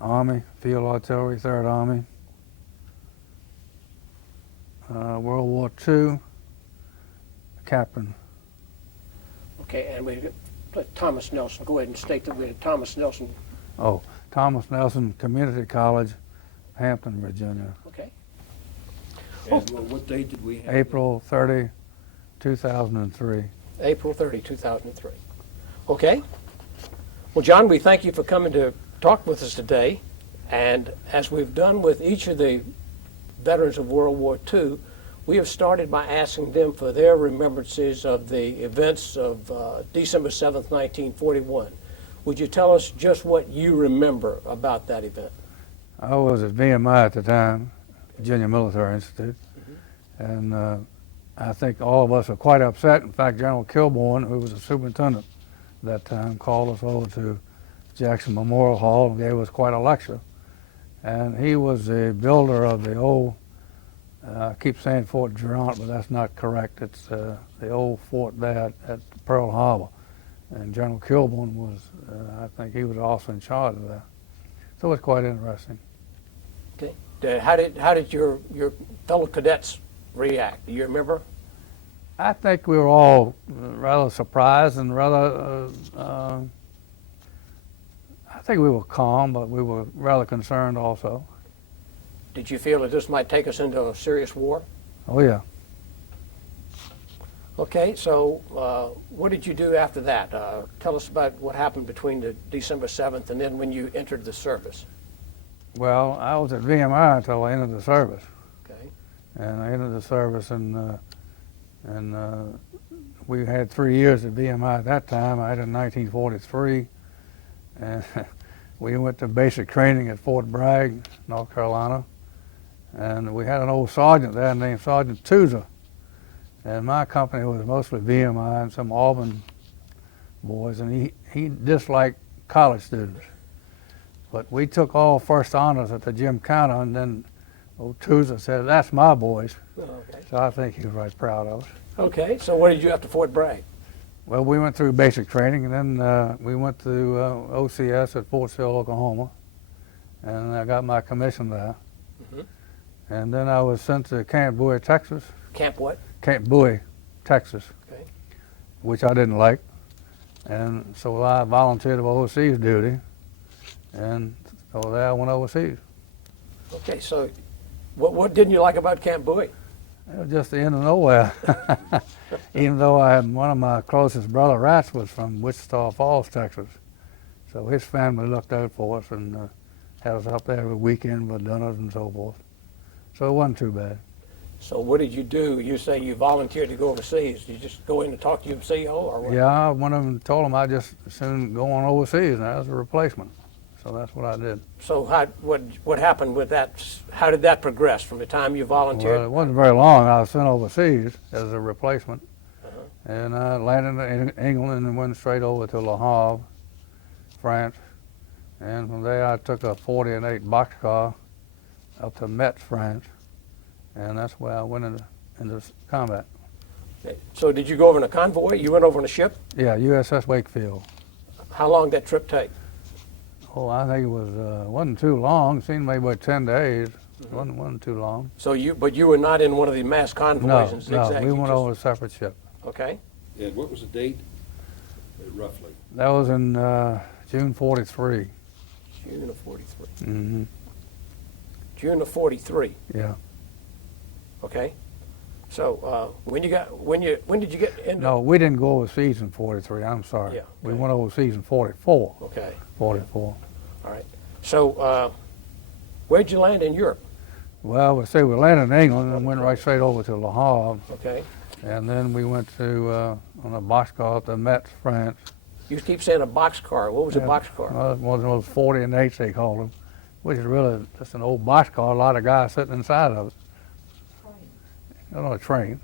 Army, Field Artillery, 3rd Army. World War II, captain. Okay, and we put Thomas Nelson. Go ahead and state that we had Thomas Nelson. Oh, Thomas Nelson Community College, Hampton, Virginia. Okay. And what date did we have? April 30, 2003. April 30, 2003. Okay. Well, John, we thank you for coming to talk with us today. And as we've done with each of the veterans of World War II, we have started by asking them for their remembrances of the events of December 7th, 1941. Would you tell us just what you remember about that event? I was at VMI at the time, Virginia Military Institute, and I think all of us were quite upset. In fact, General Kilbourne, who was the superintendent at that time, called us over to Jackson Memorial Hall and gave us quite a lecture. And he was the builder of the old, I keep saying Fort Durant, but that's not correct. It's the old fort there at Pearl Harbor. And General Kilbourne was, I think he was also in charge of that. So it was quite interesting. Okay. How did your fellow cadets react? Do you remember? I think we were all rather surprised and rather, I think we were calm, but we were rather concerned also. Did you feel that this might take us into a serious war? Oh yeah. Okay, so what did you do after that? Tell us about what happened between the December 7th and then when you entered the service. Well, I was at VMI until I entered the service. Okay. And I entered the service and we had 3 years at VMI at that time. I had in 1943. And we went to basic training at Fort Bragg, North Carolina. And we had an old sergeant there named Sergeant Tuzer. And my company was mostly VMI and some Auburn boys, and he disliked college students. But we took all first honors at the gym counter, and then old Tuzer said, "That's my boys." Okay. So I think he was right proud of us. Okay, so what did you do after Fort Bragg? Well, we went through basic training, and then we went to OCS at Fort Sill, Oklahoma, and I got my commission there. And then I was sent to Camp Bowie, Texas. Camp what? Camp Bowie, Texas, Okay. which I didn't like. And so I volunteered for overseas duty, and so there I went overseas. Okay, so what didn't you like about Camp Bowie? It was just the end of nowhere. Even though I had one of my closest brother rats was from Wichita Falls, Texas. So his family looked out for us and had us up there every weekend for dinners and so forth. So it wasn't too bad. So what did you do? You say you volunteered to go overseas. Did you just go in and talk to your CO or what? Yeah, I went up and told him I'd just soon go on overseas, and that was a replacement. So that's what I did. So what happened with that? How did that progress from the time you volunteered? Well, it wasn't very long. I was sent overseas as a replacement. And I landed in England and went straight over to Le Havre, France. And from there I took a 40 and 8 boxcar up to Metz, France. And that's where I went into combat. Okay. So did you go over in a convoy? You went over in a ship? Yeah, USS Wakefield. How long did that trip take? Oh, I think it wasn't too long. It seemed maybe about 10 days. Wasn't too long. So but you were not in one of the mass convoys and No, zigzags? we went over a separate ship. Okay. And what was the date, roughly? That was in June 43. June of 43. Mm-hmm. June of 43. Yeah. Okay. So when did you get into? No, we didn't go overseas in 43. I'm sorry. Yeah, We okay. went overseas in 44. Okay. 44. All right. So where'd you land in Europe? Well, we landed in England and went right straight over to Le Havre. Okay. And then we went to on a boxcar to Metz, France. You keep saying a boxcar. What was a boxcar? Well, it was those 40 and 8s they called them, which is really just an old boxcar. A lot of guys sitting inside of it. Not a train,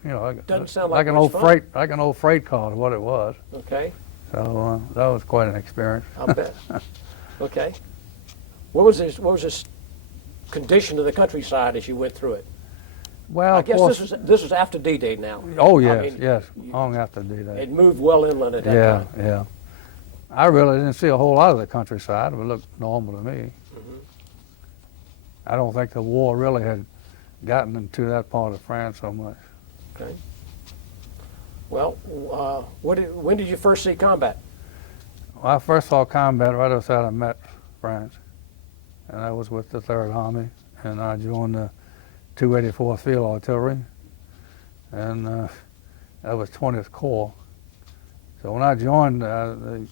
Doesn't sound like an much old fun. freight car is what it was. Okay. So that was quite an experience. I'll bet. Okay. What was this condition of the countryside as you went through it? Well, I of guess course, this was after D-Day now. Oh I yes, mean, yes, long after D-Day. It moved well inland at that Yeah, time. yeah. I really didn't see a whole lot of the countryside. It looked normal to me. I don't think the war really had gotten into that part of France so much. Okay. Well, when did you first see combat? Well, I first saw combat right outside of Metz, France, and I was with the 3rd Army, and I joined the 284th Field Artillery, and that was 20th Corps. So when I joined, the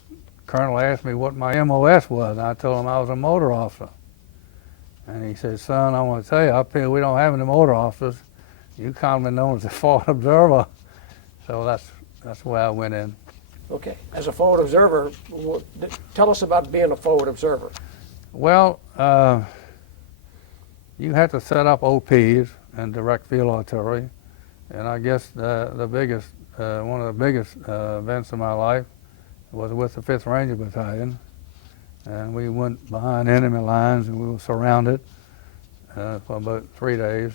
colonel asked me what my MOS was, and I told him I was a motor officer. And he said, son, I want to tell you, up here we don't have any motor officers. You commonly known as a forward observer. So that's where I went in. Okay. As a forward observer, tell us about being a forward observer. Well, you had to set up OPs and direct field artillery. And I guess the biggest, one of the biggest events of my life was with the 5th Ranger Battalion. And we went behind enemy lines and we were surrounded for about 3 days.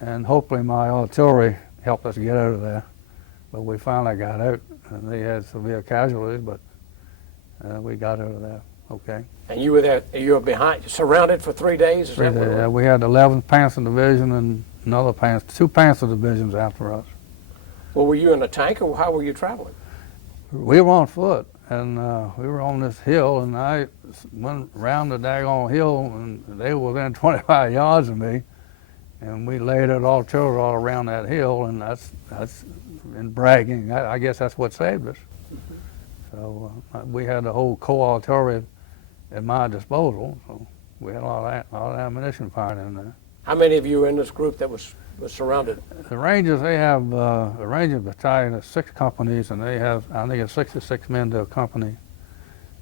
And hopefully my artillery helped us get out of there. But we finally got out, and they had severe casualties, but we got out of there, okay. And you were there, you were surrounded for 3 days? Is that what it was? We had the 11th Panther Division and two Panther divisions after us. Well, were you in a tank, or how were you traveling? We were on foot, and we were on this hill, and I went around the daggone hill, and they were within 25 yards of me, and we laid out artillery all around that hill, and that's in bragging. I guess that's what saved us. So we had the whole Corps artillery at my disposal, so we had a lot of ammunition firing in there. How many of you were in this group that was surrounded? The Rangers, they have a Ranger battalion of 6 companies, and they have, I think it's 66 men to a company.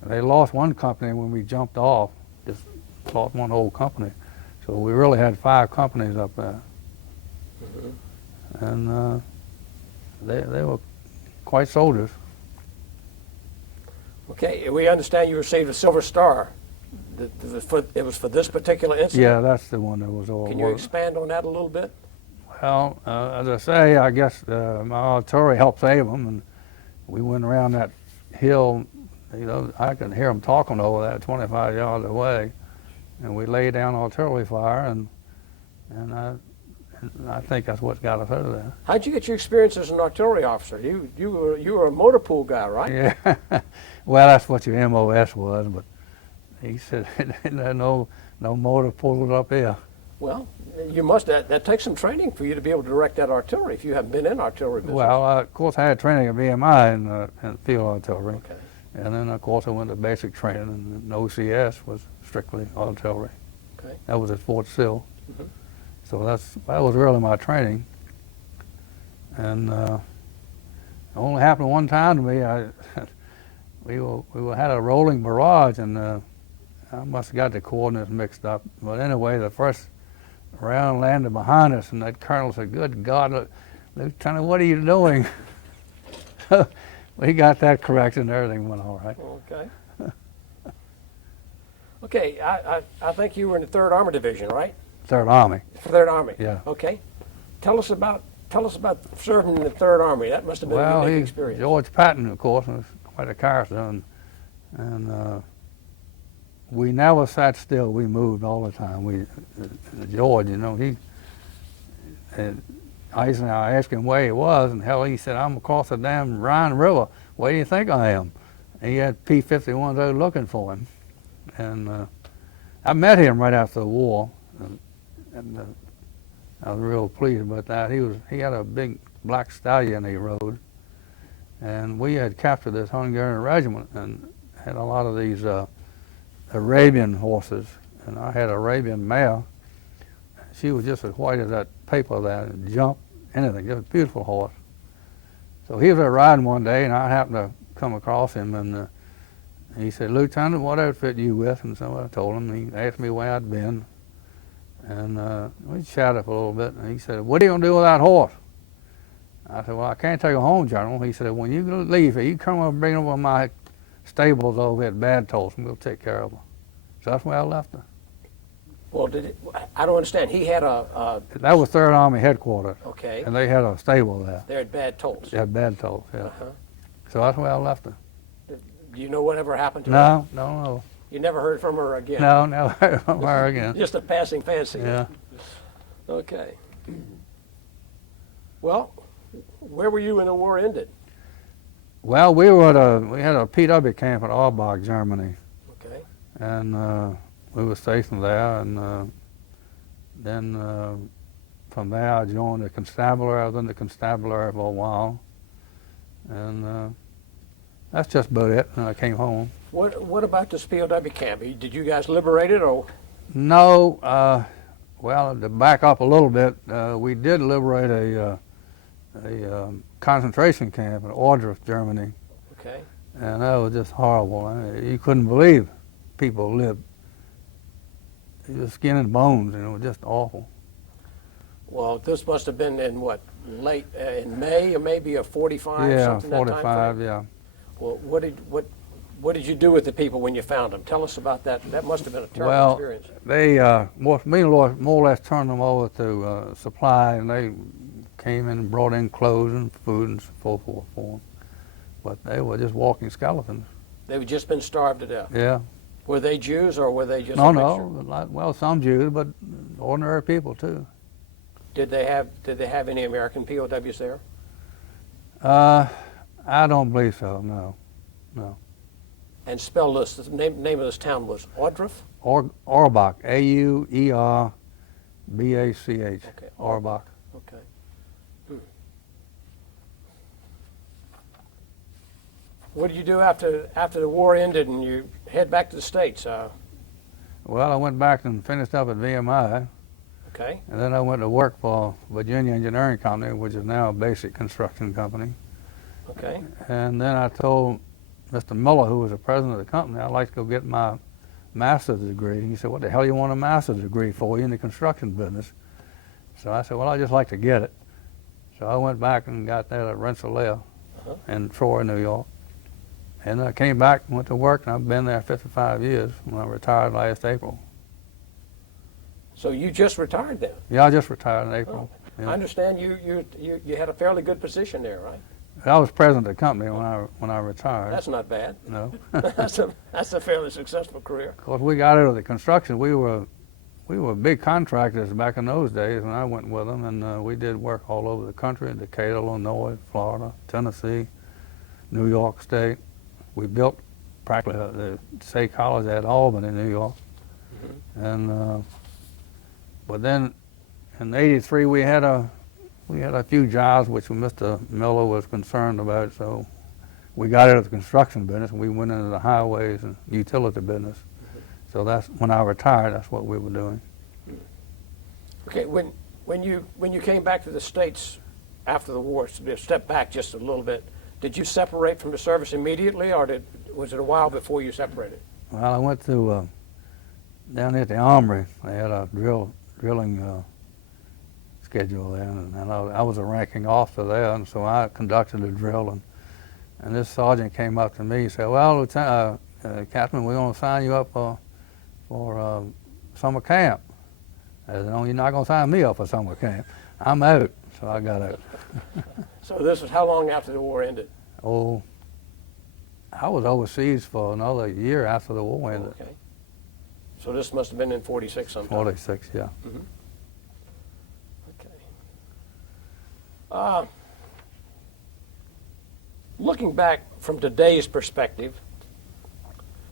And they lost one company when we jumped off, just lost one whole company. So we really had 5 companies up there. And they were quite soldiers. Okay, we understand you received a Silver Star. It was for this particular incident? Yeah, that's the one that was all. Can you expand on that a little bit? Well, as I say, I guess my artillery helped save them, and we went around that hill. You know, I could hear them talking over that 25 yards away, and we laid down artillery fire, and I think that's what got us out of there. How'd you get your experience as an artillery officer? You were a motor pool guy, right? Yeah, well, that's what your MOS was, but he said no motor pulled up here. Well, you must. That takes some training for you to be able to direct that artillery if you haven't been in artillery business. Well, of course, I had training at VMI in field artillery. Okay. And then, of course, I went to basic training, and OCS was strictly artillery. Okay. That was at Fort Sill. So that was really my training. And it only happened one time to me. We had a rolling barrage, and I must have got the coordinates mixed up. But anyway, the first round landed behind us, and that colonel said, "Good God, Lieutenant, what are you doing?" We got that corrected, and everything went all right. Okay. Okay, I think you were in the 3rd Armor Division, right? 3rd Army. 3rd Army. Yeah. Okay. Tell us about serving in the 3rd Army. That must have been a unique experience. George Patton, of course, was quite a character, and we never sat still. We moved all the time. George, you know, I asked him where he was, and hell, he said, "I'm across the damn Rhine River. Where do you think I am?" And he had P-51s out looking for him. And I met him right after the war, and I was real pleased about that. He had a big black stallion he rode, and we had captured this Hungarian regiment and had a lot of these Arabian horses, and I had an Arabian mare. She was just as white as that paper there, and jumped, anything, just a beautiful horse. So he was out riding one day, and I happened to come across him, and he said, "Lieutenant, what outfit you with?" And so I told him. He asked me where I'd been, and we chatted for a little bit, and he said, "What are you going to do with that horse?" I said, "Well, I can't take her home, General." He said, "When you leave here, you come over and bring her over to my stables over at Bad Toast, and we'll take care of her." So that's where I left her. Well, I don't understand. He had That was 3rd Army headquarters. Okay. And they had a stable there. They're at Bad Tolls. They had Bad Toast, yeah. So that's where I left her. Do you know whatever happened to her? No. You never heard from her again? No, never heard from her again. Just a passing fancy. Yeah. Okay. Well, where were you when the war ended? Well, we had a PW camp at Auerbach, Germany, Okay. and we were stationed there, and then from there I joined the constabulary. I was in the constabulary for a while, and that's just about it. And I came home. What about this POW camp? Did you guys liberate it, or? No, well, to back up a little bit, we did liberate a concentration camp in Ohrdruf, Germany, Okay. and that was just horrible. I mean, you couldn't believe people lived. It was skin and bones, and it was just awful. Well, this must have been in what, late in May, or maybe a 45, Yeah, something that time 45, frame? yeah. Well, what did you do with the people when you found them? Tell us about that. That must have been a terrible Well, experience. they, me and Lloyd more or less turned them over to supply, and they came in and brought in clothes and food and so forth for them. But they were just walking skeletons. They've just been starved to death. Yeah. Were they Jews, or were they just No, a mixture? no. Well, some Jews, but ordinary people too. Did they have any American POWs there? I don't believe so. No. And spell this. The name of this town was Ohrdruf? Auerbach, Auerbach, Okay. Auerbach. Okay. What did you do after the war ended and you head back to the States? Well, I went back and finished up at VMI, Okay. and then I went to work for Virginia Engineering Company, which is now a basic construction company. Okay. And then I told Mr. Miller, who was the president of the company, I'd like to go get my master's degree. And he said, "What the hell you want a master's degree for? You're in the construction business." So I said, "Well, I'd just like to get it." So I went back and got that at Rensselaer in Troy, New York. And I came back and went to work, and I've been there 55 years when I retired last April. So you just retired then? Yeah, I just retired in April. I understand you had a fairly good position there, right? I was president of the company when I retired. That's not bad. No. that's a fairly successful career. Of course, we got into the construction. We were big contractors back in those days when I went with them, and we did work all over the country, in Decatur, Illinois, Florida, Tennessee, New York State. We built practically the State College at Albany, New York. And but then in '83 we had a few jobs which Mr. Miller was concerned about, so we got out of the construction business and we went into the highways and utility business. So that's when I retired. That's what we were doing. Okay, when you came back to the States after the war, step back just a little bit, did you separate from the service immediately, or was it a while before you separated? Well, I went to down at the Armory. They had a drilling schedule there, and I was a ranking officer there, and so I conducted the drill. And this sergeant came up to me and said, "Well, Lieutenant, Captain, we're going to sign you up for summer camp." I said, "No, you're not going to sign me up for summer camp. I'm out." So I got out. So this was how long after the war ended? Oh, I was overseas for another year after the war ended. Okay. So this must have been in 46 sometime. 46, yeah. Okay. Looking back from today's perspective,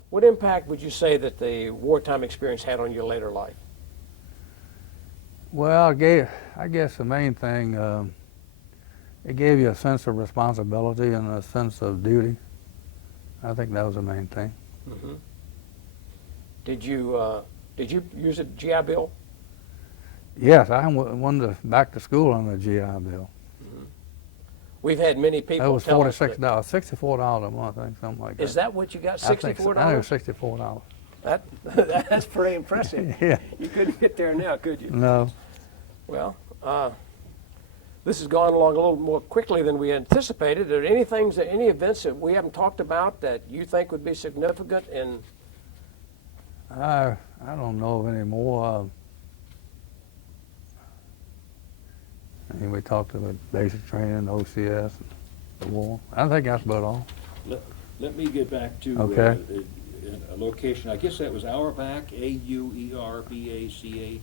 what impact would you say that the wartime experience had on your later life? Well, I guess the main thing, it gave you a sense of responsibility and a sense of duty. I think that was the main thing. Did you use a GI Bill? Yes, I went back to school on the GI Bill. We've had many people That was tell us $46, $64 a month, I think, something like that. Is that what you got, I think so. $64? I think it was $64. That's pretty impressive. Yeah. You couldn't get there now, could you? No. Well, this has gone along a little more quickly than we anticipated. Are there any events that we haven't talked about that you think would be significant in? I don't know of any more. I mean, we talked about basic training, OCS, and the war. I think that's about all. Let me get back to Okay. a location, I guess that was Auerbach, Auerbach? Yeah,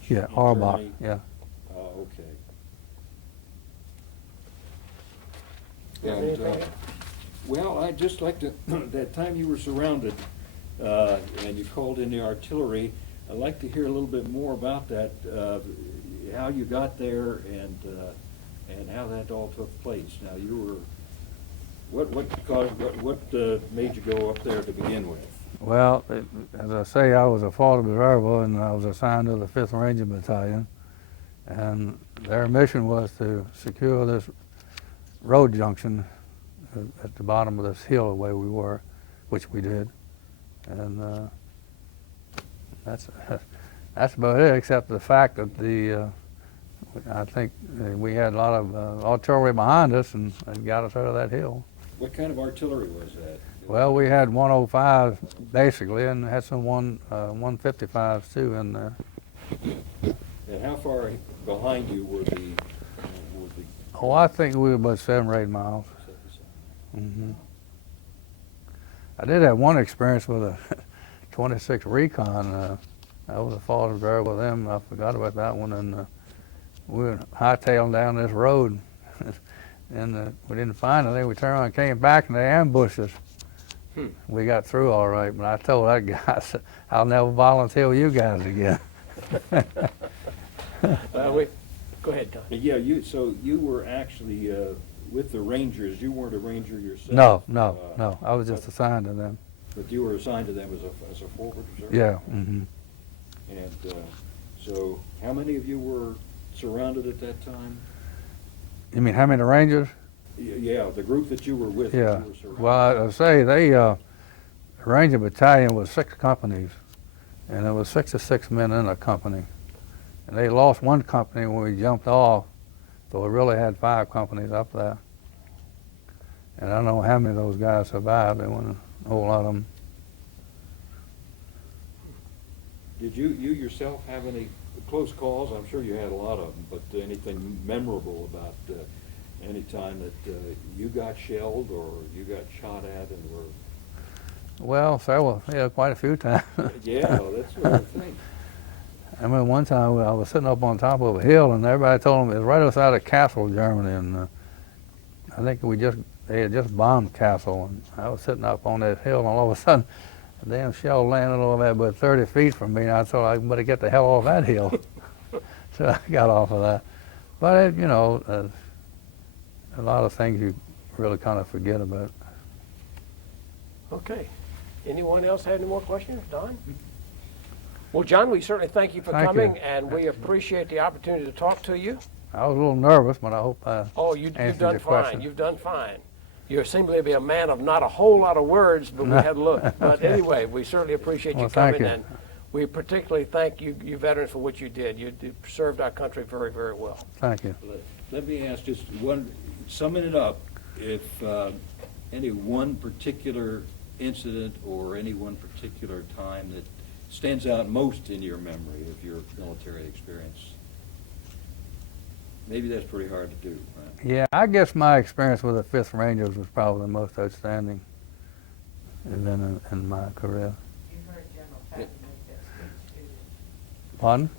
in Auerbach, Germany? yeah. Oh, okay. Yeah, And, anything? well, I'd just like to, that time you were surrounded, and you called in the artillery, I'd like to hear a little bit more about that, how you got there and how that all took place. Now, you were, what made you go up there to begin with? Well, as I say, I was a fall observer, and I was assigned to the 5th Ranger Battalion, and their mission was to secure this road junction at the bottom of this hill where we were, which we did, and that's about it, except the fact that I think we had a lot of artillery behind us, and it got us out of that hill. What kind of artillery was that? Well, we had 105 basically, and had some 155s too in there. And how far behind you were the Oh, I think we were about 7 or 8 miles. hmm I did have one experience with a 26 Recon. I was a fall observer with them. I forgot about that one, and we were hightailing down this road, and we didn't find anything. We turned around and came back, and they ambushed us. We got through all right, but I told that guy, I said, I'll never volunteer with you guys again. Go ahead, Don. Yeah, so you were actually with the Rangers. You weren't a Ranger yourself. No. I was just assigned to them. But you were assigned to them as a forward observer. Yeah. And so, how many of you were surrounded at that time? You mean how many Rangers? Yeah, the group that you were with. Yeah. You were surrounded. Well, I say the Ranger Battalion was 6 companies, and there was 6 or 6 men in a company. And they lost one company when we jumped off, so we really had 5 companies up there. And I don't know how many of those guys survived. There weren't a whole lot of them. Did you yourself have any close calls? I'm sure you had a lot of them, but anything memorable about any time that you got shelled or you got shot at and were... Well, several, yeah, quite a few times. Yeah, that's what I think. I remember one time I was sitting up on top of a hill, and everybody told me it was right outside of Kassel, Germany, and I think they had just bombed Kassel, and I was sitting up on that hill, and all of a sudden, a damn shell landed over there about 30 feet from me, and I thought I better get the hell off that hill. So I got off of that. But you know, a lot of things you really kind of forget about. Okay. Anyone else have any more questions? Don? Well, John, we certainly thank you for Thank coming, you. and we appreciate the opportunity to talk to you. I was a little nervous, but I hope I You've answered done your fine. question. You've done fine. You seem to be a man of not a whole lot of words, but we had a look. But anyway, we certainly appreciate you Well, thank coming, you. and we particularly thank you veterans for what you did. You served our country very, very well. Thank you. Let me ask just one, summing it up, if any one particular incident or any one particular time that stands out most in your memory of your military experience? Maybe that's pretty hard to do, right? Yeah, I guess my experience with the 5th Rangers was probably the most outstanding event in my career. You heard General Patton make that speech too. Pardon?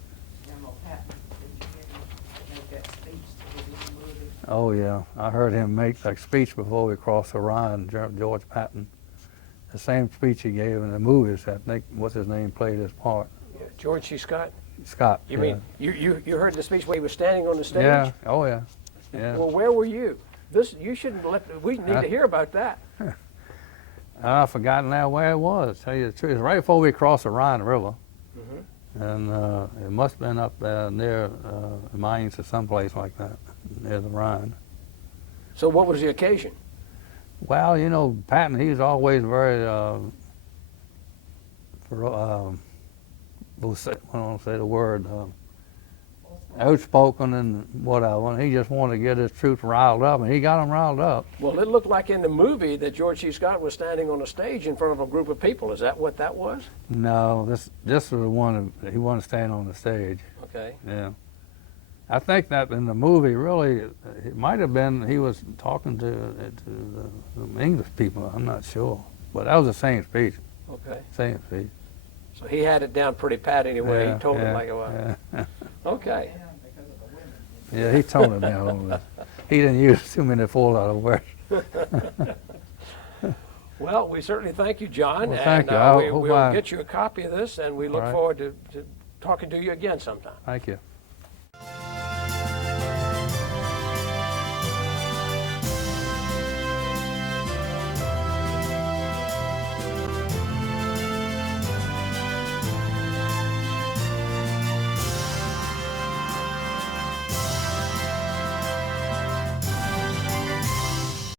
General Patton, did you hear him make that speech to the movie? Oh yeah, I heard him make that speech before we crossed the Rhine, George Patton. The same speech he gave in the movies. I think, what's his name, played his part. George C. Scott? Scott. You yeah. mean, you heard the speech where he was standing on the stage? Yeah, oh yeah. Yeah. Well, where were you? You shouldn't we need to hear about that. I've forgotten now where it was, tell you the truth. It was right before we crossed the Rhine River. And it must have been up there near Mainz or someplace like that, near the Rhine. So what was the occasion? Well, you know, Patton, he's always very, I don't say the word, outspoken and whatever. And he just wanted to get his troops riled up, and he got them riled up. Well, it looked like in the movie that George C. Scott was standing on a stage in front of a group of people. Is that what that was? No, this was the one that he wanted to stand on the stage. Okay. Yeah. I think that in the movie, really, it might have been he was talking to the English people. I'm not sure, but that was the same speech. Okay. same speed. So he had it down pretty pat anyway. Yeah, He told it yeah, like it was. yeah. Okay. Because of the women. Yeah, he toned it down a little bit. He didn't use too many fallout of words. Well, we certainly thank you, John. Well, thank and you. I we, hope we'll I- get you a copy of this, and we look right. forward to talking to you again sometime. Thank you.